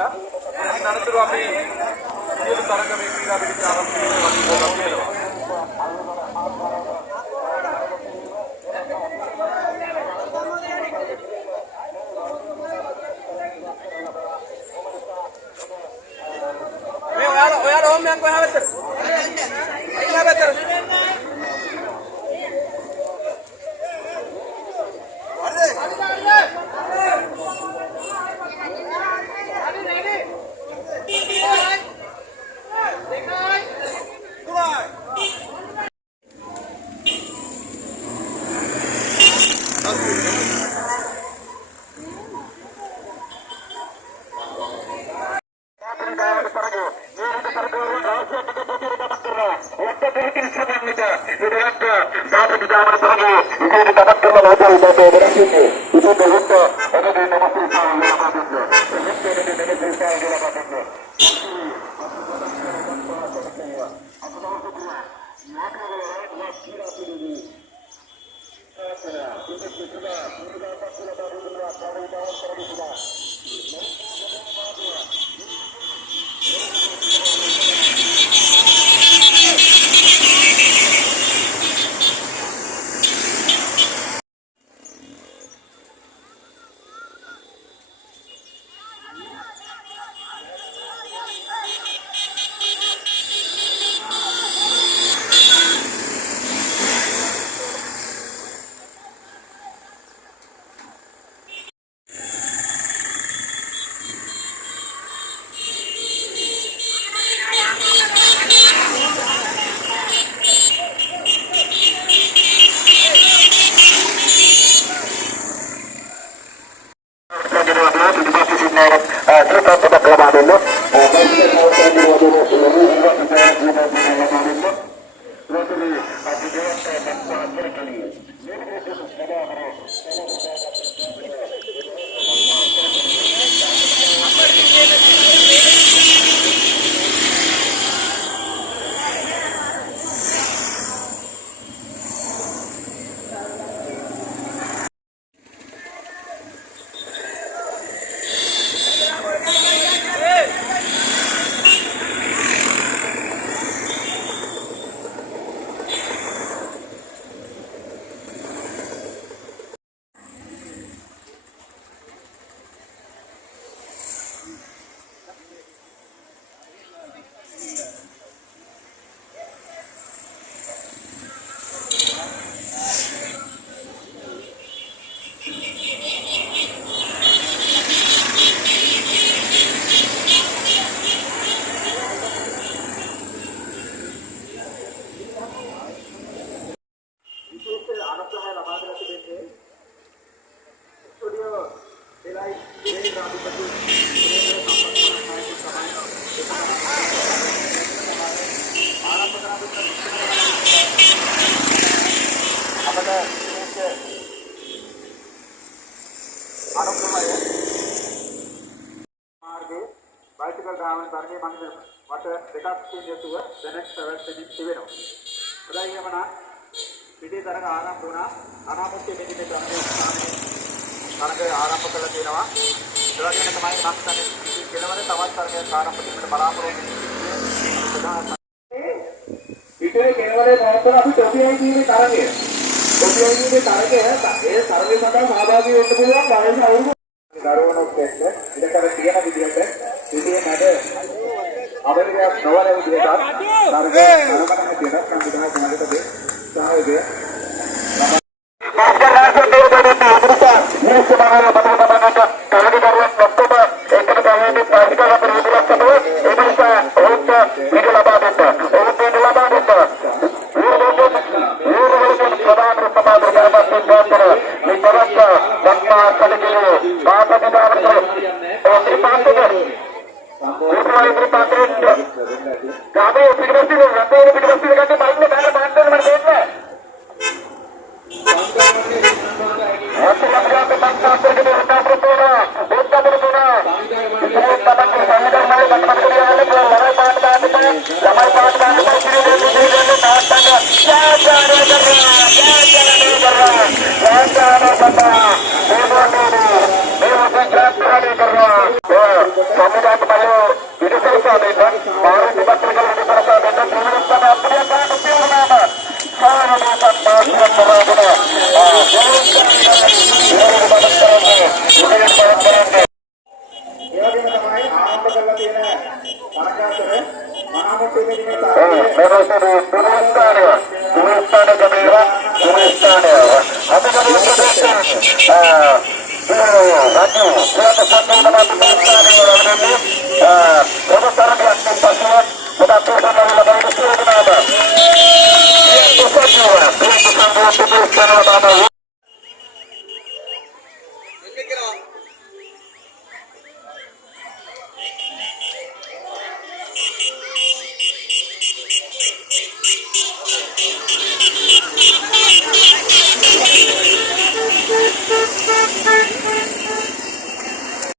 කියලා. ඉතින් අනතුරු අපි සියලු තරග මේ ක්‍රීඩා පිටික ආරම්භ වෙනවා. ඔයාලා ඕම් යන් කොහා වෙතද? එයා වෙතද? bicycle driving තරගේ මම වට දෙකක් තියෙන යතුව දැනක් පැවැත්වෙමින් තිබෙනවා. හොඳයි එමනම් පිටේ තරග ආරම්භ වුණා. අනාමත්‍ය මෙදිනේ ග්‍රාමයේ ස්ථානයේ තරගය ආරම්භ කළා තියෙනවා. ඒ වගේම තමයි මක්තනේ කෙලවර තවත් තරගයක් ආරම්භ කිරීමට බලාපොරොත්තු වෙන්නේ. පිටේ කෙලවරේ පවත්වන අපි ටොපියයි කියන්නේ තරගය. ටොපියයි කියන්නේ තරගය ඒ තරගය සඳහා සහභාගී වෙන්න පුළුවන් වයස අවුරුදු දරුවනොත් එක්ක ඉඩකඩ තියෙන විදිහට විදිහේ මැද අවරියක් නොවන විදිහට තරගය අරගෙන තියෙන සංවිධානය කුමකටද සහයෝගය संविधान menuju di tulistan ya, kebewa, tulistan ya. Apa jadi yang terjadi? Maju, berapa satu nama tulistan ya orang ini? Sebentar diaktifkan, tetapi sama lama itu sudah kenapa? Yang besar juga, tulistan tulistan apa?